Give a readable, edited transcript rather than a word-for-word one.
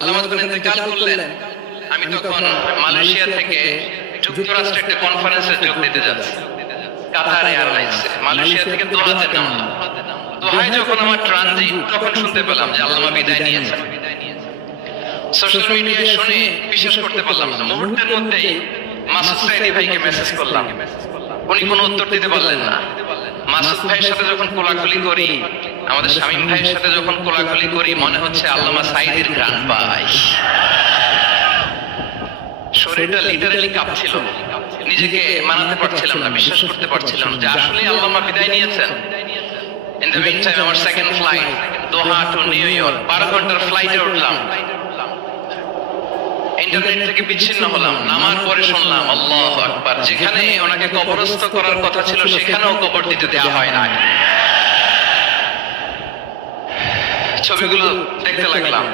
আল্লামা যখন ইন্তেকাল করলেন, আমি তখন মালয়েশিয়া থেকে যুক্তরাষ্ট্রে একটা কনফারেন্সে যোগ দিতে যাচ্ছি, কাতার এয়ারলাইন্সে। মালয়েশিয়া থেকে দোহাতে নামলাম। দোহায় যখন আমার ট্রানজিট, তখন শুনতে পেলাম যে আল্লামা বিদায় নিয়েছেন। সোশ্যাল মিডিয়ায় শুনে বিশ্বাস করতে পারলাম না। মুহূর্তের মধ্যেই মাসুদ সাইদি ভাইকে মেসেজ করলাম, উনি কোনো উত্তর দিতে পারলেন না। মাসুদ ভাইয়ের সাথে যখন কোলাকুলি করি, আমাদের শামীম ভাইয়ের সাথে যখন কোলাকুলি করি, মনে হচ্ছে আল্লামা সাইদির ঘ্রাণ পাই। শরীরটা লিটারালি কাঁপছিল, নিজেকে মানাতে পারছিলাম না, বিশ্বাস করতে পারছিলাম যে আসলে আল্লামা বিদায় নিয়েছেন। ইন দ্য মিন টাইম আমার সেকেন্ড ফ্লাইট, দোহা টু নিউ ইয়র্ক, 12 ঘন্টার ফ্লাইটে উঠলাম। ইন্টারনেট থেকে বিচ্ছিন্ন হলাম। নামার পরে শুনলাম আল্লাহু আকবার, যেখানে ওনাকে কবরস্থ করার কথা ছিল সেখানেও কবর দিতে দেওয়া হয় না। ছবিগুলো দেখতে লাগলাম।